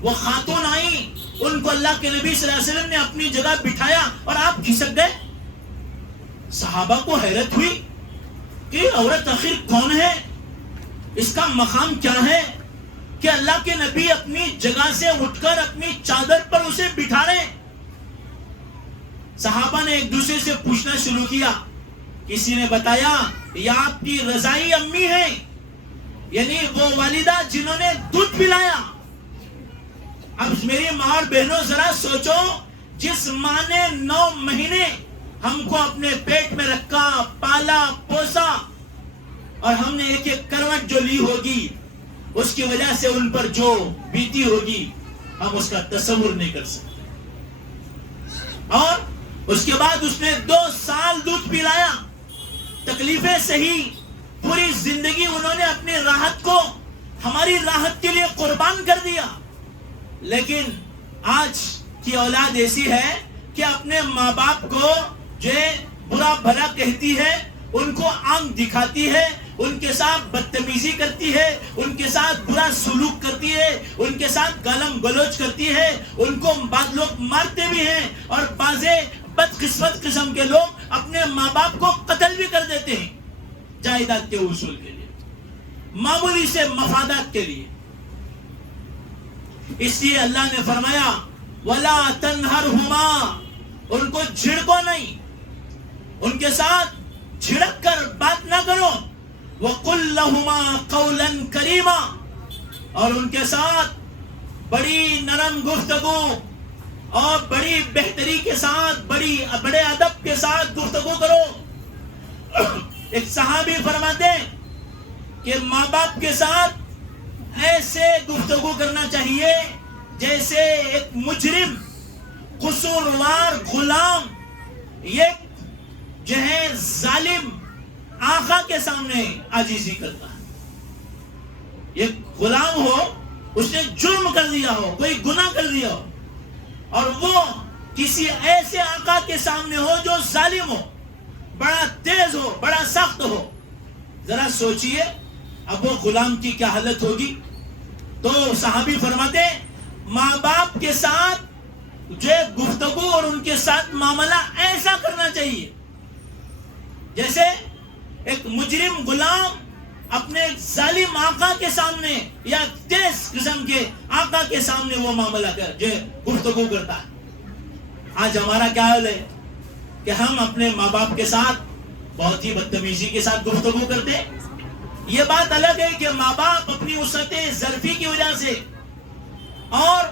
وہ خاتون آئی، ان کو اللہ کے نبی صلی اللہ علیہ وسلم نے اپنی جگہ بٹھایا اور آپ کھسک گئے۔ صحابہ کو حیرت ہوئی کہ عورت آخر کون ہے، اس کا مقام کیا ہے کہ اللہ کے نبی اپنی جگہ سے اٹھ کر اپنی چادر پر اسے بٹھا رہے۔ صحابہ نے ایک دوسرے سے پوچھنا شروع کیا، کسی نے بتایا یہ آپ کی رضائی امی ہے، یعنی وہ والدہ جنہوں نے دودھ پلایا۔ اب میری ماں اور بہنوں ذرا سوچو، جس ماں نے 9 مہینے ہم کو اپنے پیٹ میں رکھا، پالا پوسا، اور ہم نے ایک ایک کروٹ جو لی ہوگی اس کی وجہ سے ان پر جو بیتی ہوگی ہم اس کا تصور نہیں کر سکتے۔ اور اس کے بعد اس نے 2 سال دودھ پلایا، تکلیفیں سہی، پوری زندگی انہوں نے اپنی راحت کو ہماری راحت کے لیے قربان کر دیا۔ لیکن آج کی اولاد ایسی ہے کہ اپنے ماں باپ کو جو برا بھلا کہتی ہے، ان کو آنکھ دکھاتی ہے، ان کے ساتھ بدتمیزی کرتی ہے، ان کے ساتھ برا سلوک کرتی ہے، ان کے ساتھ گالم گلوچ کرتی ہے، ان کو بعض لوگ مارتے بھی ہیں، اور بعض بدقسمت قسم کے لوگ اپنے ماں باپ کو قتل بھی کر دیتے ہیں جائیداد کے حصول کے لیے، معمولی سے مفادات کے لیے۔ اس لیے اللہ نے فرمایا وَلَا تَنْهَرْهُمَا، ان کو جھڑکو نہیں، ان کے ساتھ جھڑک کر بات نہ کرو، وَقُلْ لَهُمَا قَوْلًا كَرِيمًا، اور ان کے ساتھ بڑی نرم گفتگو اور بڑی بہتری کے ساتھ بڑے ادب کے ساتھ گفتگو کرو۔ ایک صحابی فرماتے ہیں کہ ماں باپ کے ساتھ ایسے گفتگو کرنا چاہیے جیسے ایک مجرم قصوروار غلام یہ جو ہے ظالم آقا کے سامنے عاجزی کرتا ہے۔ یہ غلام ہو، اس نے جرم کر دیا ہو، کوئی گناہ کر دیا ہو، اور وہ کسی ایسے آقا کے سامنے ہو جو ظالم ہو، بڑا تیز ہو، بڑا سخت ہو، ذرا سوچئے اب وہ غلام کی کیا حالت ہوگی۔ تو صحابی فرماتے ماں باپ کے ساتھ جو گفتگو اور ان کے ساتھ معاملہ ایسا کرنا چاہیے جیسے ایک مجرم غلام اپنے ظالم آقا کے سامنے یا تیز قسم کے آقا کے سامنے وہ معاملہ جو گفتگو کرتا ہے۔ آج ہمارا کیا حال ہے کہ ہم اپنے ماں باپ کے ساتھ بہت ہی بدتمیزی کے ساتھ گفتگو کرتے ہیں۔ یہ بات الگ ہے کہ ماں باپ اپنی وسعت ظرفی کی وجہ سے اور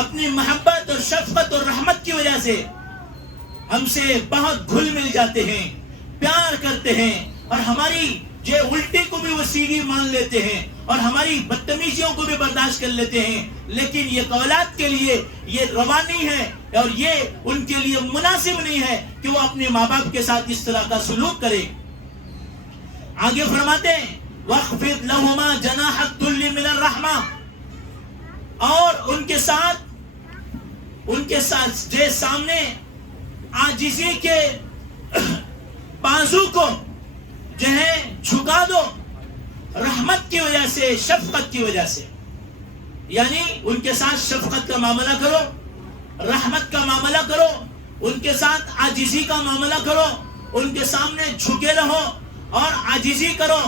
اپنی محبت اور شفقت اور رحمت کی وجہ سے ہم سے بہت گھل مل جاتے ہیں، پیار کرتے ہیں، اور ہماری جو الٹی کو بھی وہ سیدھی مان لیتے ہیں اور ہماری بدتمیزیوں کو بھی برداشت کر لیتے ہیں، لیکن یہ اولاد کے لیے یہ روا نہیں ہے اور یہ ان کے لیے مناسب نہیں ہے کہ وہ اپنے ماں باپ کے ساتھ اس طرح کا سلوک کرے۔ آگے فرماتے ہیں وَاخْفِضْ لَهُمَا جَنَاحَ الذُّلِّ مِنَ الرَّحْمَةِ، اور ان کے ساتھ جو سامنے عاجزی کے بازو کو جو ہے جھکا دو، رحمت کی وجہ سے، شفقت کی وجہ سے، یعنی ان کے ساتھ شفقت کا معاملہ کرو، رحمت کا معاملہ کرو، ان کے ساتھ عاجزی کا معاملہ کرو، ان کے سامنے جھکے رہو اور عاجزی کرو،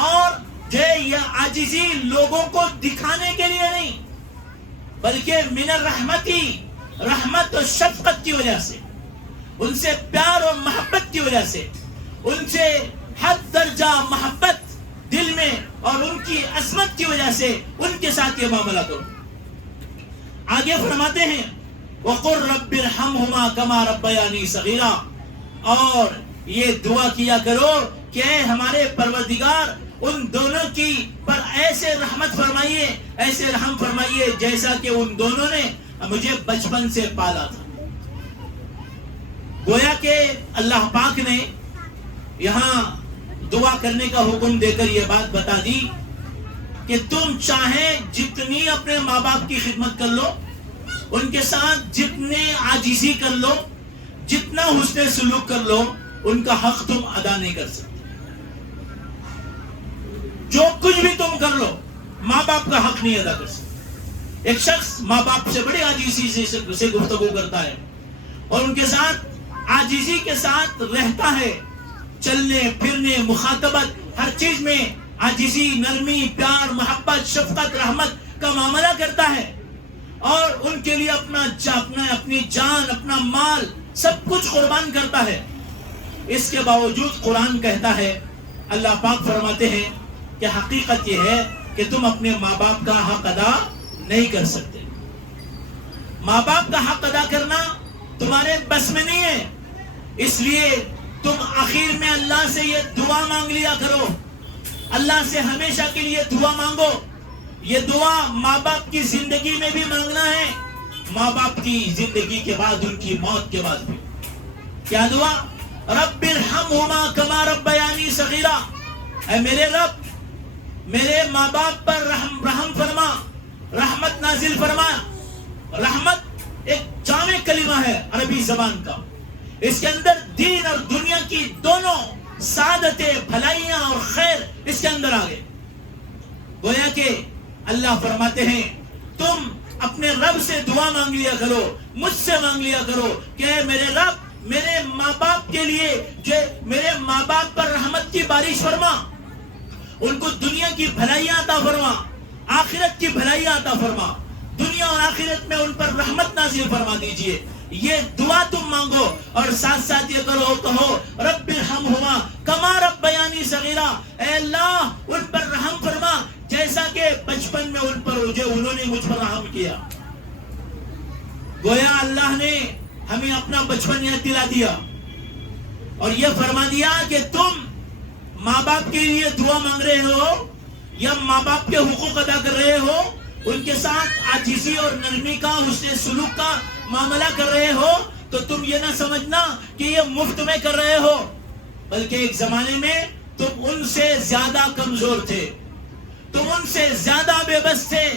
اور جو یہ عاجزی لوگوں کو دکھانے کے لیے نہیں بلکہ من الرحمتی، رحمت اور شفقت کی وجہ سے، ان سے پیار اور محبت کی وجہ سے، ان سے حد درجہ محبت دل میں اور ان کی عظمت کی وجہ سے ان کے ساتھ یہ معاملہ کرو۔ آگے فرماتے ہیں وَقُلْ رَبِّ ارْحَمْهُمَا كَمَا رَبَّيَانِي صَغِيرًا، اور یہ دعا کیا کرو کہ اے ہمارے پروردگار ان دونوں کی پر ایسے رحمت فرمائیے، ایسے رحم فرمائیے جیسا کہ ان دونوں نے مجھے بچپن سے پالا تھا۔ گویا کہ اللہ پاک نے یہاں دعا کرنے کا حکم دے کر یہ بات بتا دی کہ تم چاہے جتنی اپنے ماں باپ کی خدمت کر لو، ان کے ساتھ جتنے عاجزی کر لو، جتنا حسن سلوک کر لو، ان کا حق تم ادا نہیں کر سکتے۔ جو کچھ بھی تم کر لو، ماں باپ کا حق نہیں ادا کر سکتے۔ ایک شخص ماں باپ سے بڑی عاجزی سے گفتگو کرتا ہے اور ان کے ساتھ عاجزی کے ساتھ رہتا ہے، چلنے پھرنے مخاطبت ہر چیز میں عاجزی، نرمی، پیار، محبت، شفقت، رحمت کا معاملہ کرتا ہے، اور ان کے لیے اپنی جان، اپنا مال سب کچھ قربان کرتا ہے۔ اس کے باوجود قرآن کہتا ہے، اللہ پاک فرماتے ہیں کہ حقیقت یہ ہے کہ تم اپنے ماں باپ کا حق ادا نہیں کر سکتے۔ ماں باپ کا حق ادا کرنا تمہارے بس میں نہیں ہے، اس لیے تم آخر میں اللہ سے یہ دعا مانگ لیا کرو، اللہ سے ہمیشہ کے لیے دعا مانگو۔ یہ دعا ماں باپ کی زندگی میں بھی مانگنا ہے، ماں باپ کی زندگی کے بعد، ان کی موت کے بعد بھی۔ کیا دعا؟ رب ارحمہما کما ربیانی صغیرا، اے میرے رب میرے ماں باپ پر رحم فرما، رحمت نازل فرما۔ رحمت ایک جامع کلمہ ہے عربی زبان کا، اس کے اندر دین اور دنیا کی دونوں سعادتیں، بھلائیاں اور خیر اس کے اندر آ گئے۔ گویا کہ اللہ فرماتے ہیں تم اپنے رب سے دعا مانگ لیا کرو، مجھ سے مانگ لیا کرو کہ اے میرے رب میرے ماں باپ کے لیے، جو میرے ماں باپ پر رحمت کی بارش فرما، ان کو دنیا کی بھلائیاں عطا فرما، آخرت کی بھلائیاں عطا فرما، دنیا اور آخرت میں ان پر رحمت نازل فرما دیجئے. یہ دعا تم مانگو اور ساتھ ساتھ یہ کہو رب ارحمہما کما ربیانی صغیرا، اے اللہ ان پر رحم فرما جیسا کہ بچپن میں انہوں نے مجھ پر رحم کیا. گویا اللہ نے ہمیں اپنا بچپن یاد دلا دیا اور یہ فرما دیا کہ تم ماں باپ کے لیے دعا مانگ رہے ہو یا ماں باپ کے حقوق ادا کر رہے ہو، ان کے ساتھ عاجزی اور نرمی کا حسن سلوک کا معاملہ کر رہے ہو، تو تم یہ نہ سمجھنا کہ یہ مفت میں کر رہے ہو، بلکہ ایک زمانے میں تم ان سے زیادہ کمزور تھے، تم ان سے زیادہ بے بس تھے.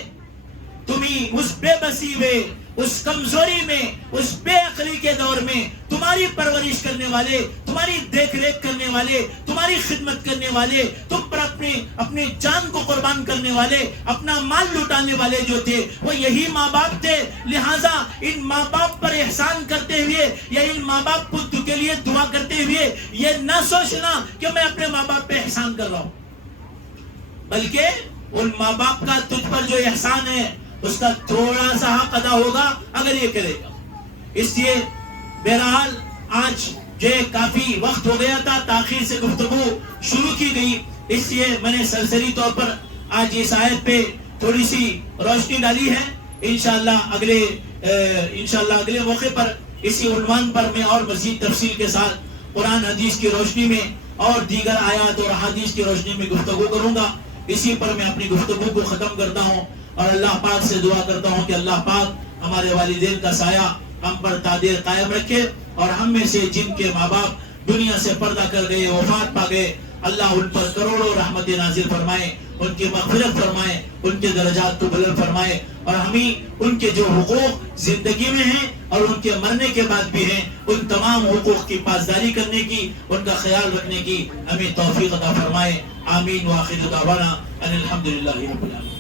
تمہیں اس بے بسی میں، اس کمزوری میں، اس بے عقلی کے دور میں تمہاری پرورش کرنے والے، تمہاری دیکھ ریکھ کرنے والے، تمہاری خدمت کرنے والے، تم پر اپنے جان کو قربان کرنے والے، اپنا مال لٹانے والے جو تھے وہ یہی ماں باپ تھے. لہٰذا ان ماں باپ پر احسان کرتے ہوئے یا ان ماں باپ کے لیے دعا کرتے ہوئے یہ نہ سوچنا کہ میں اپنے ماں باپ پہ احسان کر رہا ہوں، بلکہ ان ماں باپ کا تجھ پر جو احسان ہے اس کا تھوڑا سا حق ادا ہوگا اگر یہ کرے گا. اس لیے بہرحال آج جو کافی وقت ہو گیا تھا، تاخیر سے گفتگو شروع کی گئی، اس لیے میں نے سرسری طور پر آج اس آیت پہ تھوڑی سی روشنی ڈالی ہے. انشاءاللہ اگلے موقع پر اسی عنوان پر میں اور مزید تفصیل کے ساتھ قرآن حدیث کی روشنی میں اور دیگر آیات اور حدیث کی روشنی میں گفتگو کروں گا. اسی پر میں اپنی گفتگو کو ختم کرتا ہوں اور اللہ پاک سے دعا کرتا ہوں کہ اللہ پاک ہمارے والدین کا سایہ ہم پر تادیر قائم رکھے اور ہم میں سے جن کے ماں باپ دنیا سے پردہ کر گئے، وفات پا گئے، اللہ ان پر کروڑوں رحمت نازل فرمائے، ان کی مغفرت فرمائے، ان کے درجات کو بلند فرمائے اور ہمیں ان کے جو حقوق زندگی میں ہیں اور ان کے مرنے کے بعد بھی ہیں ان تمام حقوق کی پاسداری کرنے کی، ان کا خیال رکھنے کی ہمیں توفیق عطا فرمائے. آمین. وآخر دعوانا ان الحمدللہ رب العالمین.